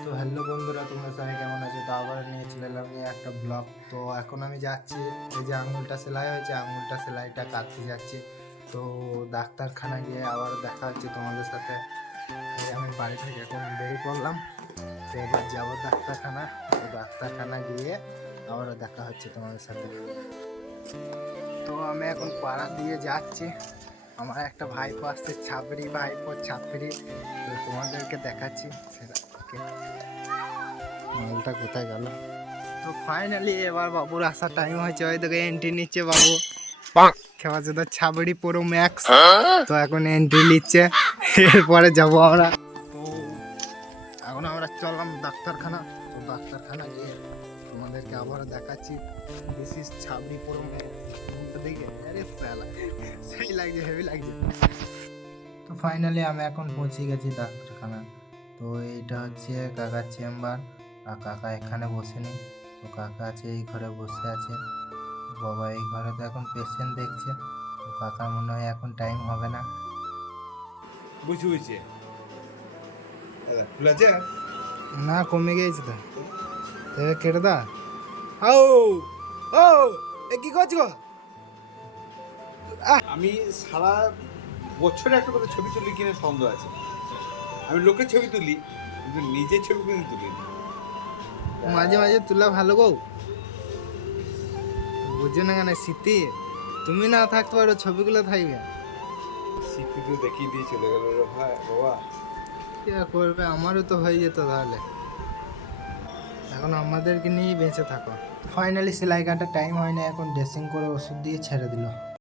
তো হ্যালো বন্ধুরা, তোমরা সবাই কেমন আছো? তো আবার নিয়ে চলে এলাম নিয়ে একটা ব্লগ। তো এখন আমি যাচ্ছি, এই যে আঙুলটা সেলাই হয়েছে, আঙুলটা সেলাইটা কাটতে যাচ্ছি। তো ডাক্তারখানা গিয়ে আবার দেখা হচ্ছে তোমাদের সাথে। এই আমি বাড়ি থেকে এখন বেরিয়ে পড়লাম, তো এবার যাবো ডাক্তারখানা। তো ডাক্তারখানা গিয়ে আবারও দেখা হচ্ছে তোমাদের সাথে। তো আমি এখন পাড়া দিয়ে যাচ্ছি, আমার একটা ভাইপো আসছে, ছাপড়ি ভাইপো, ছাপড়ি। তো তোমাদেরকে দেখাচ্ছি সেটা। ওকে, মালটা কোথায় গেল? তো ফাইনালি এবার বাবুর আসার টাইম হয়েছে, ওই দেখে এন্ট্রি নিচ্ছে বাবু। খেলা তো ছাবড়ি পুরো ম্যাক্স। তো এখন এন্ট্রি নিচ্ছে, এরপরে যাবো আমরা। তো এখন আমরা চললাম ডাক্তারখানা। তো ডাক্তারখানা গিয়ে তোমাদেরকে আবারও দেখাচ্ছি। দিস ইজ ছাবড়ি পুরো ম্যাক্স। দেখে আরে সালা, সেই লাগছে, হেভি লাগছে। তো ফাইনালি আমি এখন পৌঁছে গেছি ডাক্তারখানা। তো এইটা হচ্ছে কাকার চেম্বার, আর কাকা এখানে বসেনি। তো কাকা আছে এই ঘরে বসে আছে, বাবা এই ঘরে তো এখন পেশেন্ট দেখছে। তো কাকার মনে হয় এখন টাইম হবে না। বুঝি বুঝছে খুলেছে না, কমে গিয়েছে তো। তবে কেটে দা। ও ও এ কি করছো গো? আমি সারা বছরে একটা করে ছবি তুলি কিনে সন্দেহ আছে। আমি লোকের ছবি তুলি কিন্তু নিজের ছবি কিন্তু তুলি না। মাঝে মাঝে তোলা ভালো গো, বুঝছো না কেন? স্মৃতি, তুমি না থাকতে পারো, ছবিগুলো থাকবে। স্বীকৃতি দেখিয়ে দিয়ে চলে গেল রে ভাই বাবা। কি আর করবে, আমারও তো হয়ে যেত তাহলে। এখন আমাদেরকে নিয়েই বেঁচে থাকো। ফাইনালি সেলাই কাটার টাইম হয় না, এখন ড্রেসিং করে ওষুধ দিয়ে ছেড়ে দিল।